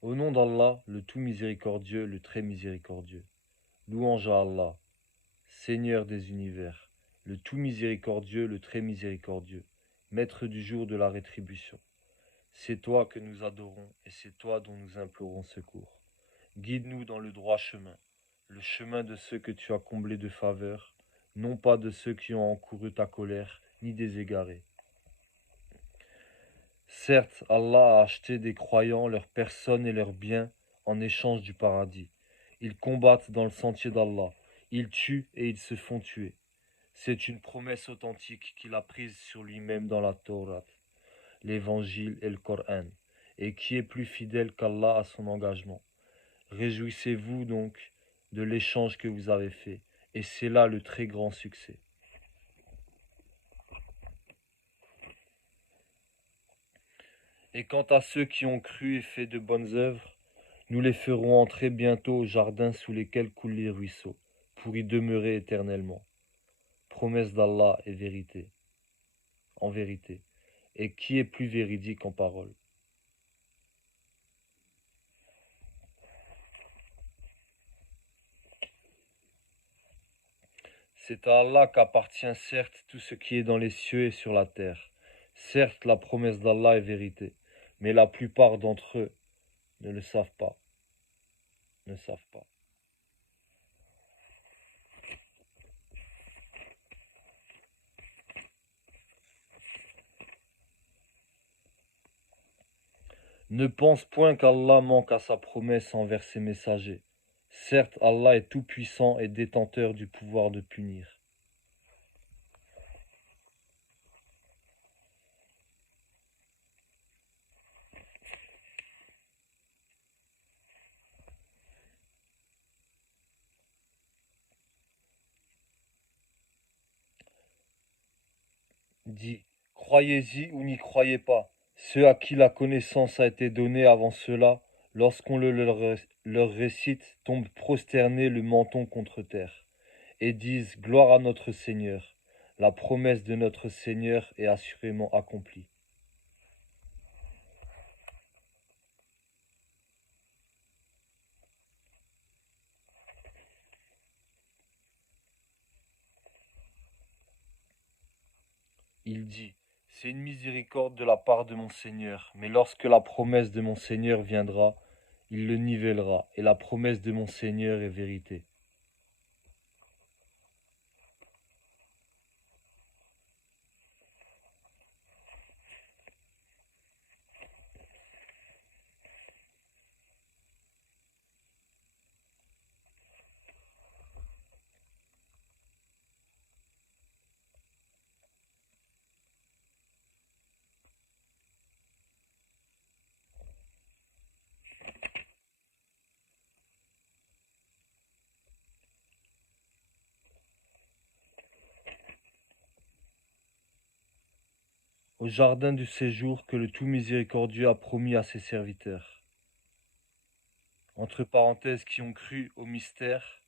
Au nom d'Allah, le tout miséricordieux, le très miséricordieux. Louange à Allah, Seigneur des univers, le tout miséricordieux, le très miséricordieux, Maître du jour de la rétribution. C'est toi que nous adorons et c'est toi dont nous implorons secours. Guide-nous dans le droit chemin, le chemin de ceux que tu as comblés de faveur, non pas de ceux qui ont encouru ta colère, ni des égarés. Certes, Allah a acheté des croyants leurs personnes et leurs biens en échange du paradis. Ils combattent dans le sentier d'Allah, ils tuent et ils se font tuer. C'est une promesse authentique qu'il a prise sur lui-même dans la Torah, l'Évangile et le Coran, et qui est plus fidèle qu'Allah à son engagement. Réjouissez-vous donc de l'échange que vous avez fait, et c'est là le très grand succès. Et quant à ceux qui ont cru et fait de bonnes œuvres, nous les ferons entrer bientôt au jardin sous lesquels coulent les ruisseaux, pour y demeurer éternellement. Promesse d'Allah est vérité, en vérité. Et qui est plus véridique en parole? C'est à Allah qu'appartient certes tout ce qui est dans les cieux et sur la terre. Certes, la promesse d'Allah est vérité, mais la plupart d'entre eux ne le savent pas, ne savent pas. Ne pense point qu'Allah manque à sa promesse envers ses messagers. Certes, Allah est tout-puissant et détenteur du pouvoir de punir. Dit, croyez-y ou n'y croyez pas. Ceux à qui la connaissance a été donnée avant cela, lorsqu'on leur récite, tombent prosternés le menton contre terre, et disent, gloire à notre Seigneur. La promesse de notre Seigneur est assurément accomplie. Il dit, c'est une miséricorde de la part de mon Seigneur, mais lorsque la promesse de mon Seigneur viendra, il le nivellera, et la promesse de mon Seigneur est vérité. Au jardin du séjour que le tout miséricordieux a promis à ses serviteurs. Entre parenthèses qui ont cru au mystère,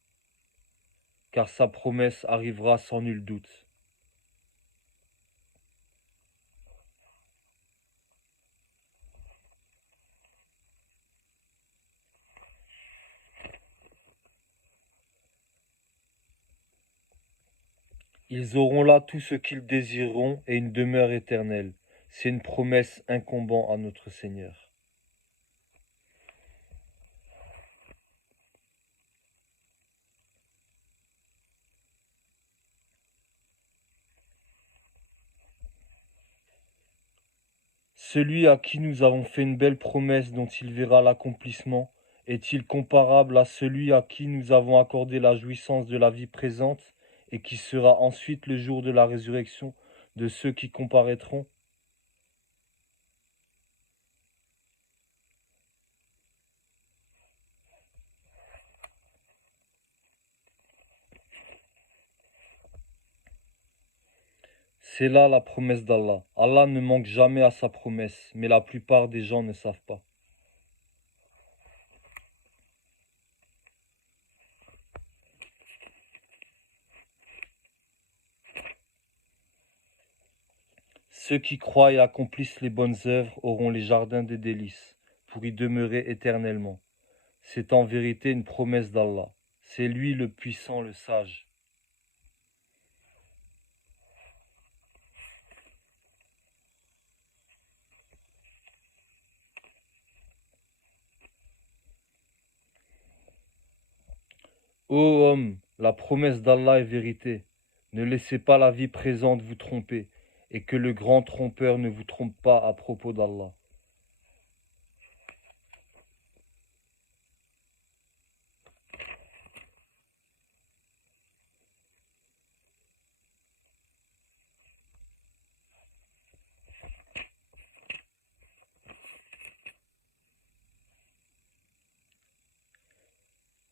car sa promesse arrivera sans nul doute. Ils auront là tout ce qu'ils désireront et une demeure éternelle. C'est une promesse incombant à notre Seigneur. Celui à qui nous avons fait une belle promesse dont il verra l'accomplissement, est-il comparable à celui à qui nous avons accordé la jouissance de la vie présente et qui sera ensuite le jour de la résurrection de ceux qui comparaîtront? C'est là la promesse d'Allah. Allah ne manque jamais à sa promesse, mais la plupart des gens ne savent pas. Ceux qui croient et accomplissent les bonnes œuvres auront les jardins des délices. pour y demeurer éternellement. C'est en vérité une promesse d'Allah. C'est lui le puissant, le sage. Ô homme, la promesse d'Allah est vérité. Ne laissez pas la vie présente vous tromper, et que le grand trompeur ne vous trompe pas à propos d'Allah.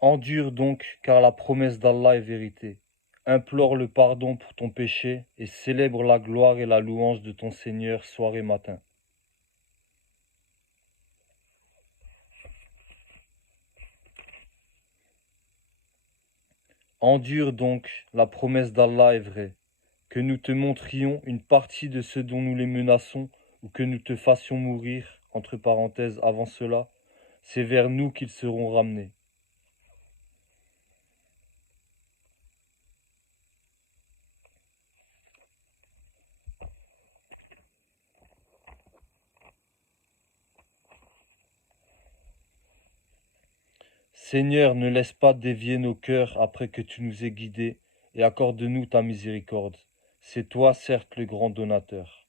Endure donc, car la promesse d'Allah est vérité. Implore le pardon pour ton péché et célèbre la gloire et la louange de ton Seigneur soir et matin. Endure donc, la promesse d'Allah est vraie. Que nous te montrions une partie de ce dont nous les menaçons, ou que nous te fassions mourir, entre parenthèses, avant cela, c'est vers nous qu'ils seront ramenés. Seigneur, ne laisse pas dévier nos cœurs après que tu nous aies guidés, et accorde-nous ta miséricorde. C'est toi, certes, le grand donateur.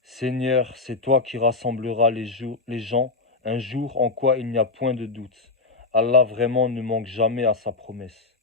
Seigneur, c'est toi qui rassembleras les gens un jour en quoi il n'y a point de doute. Allah vraiment ne manque jamais à sa promesse.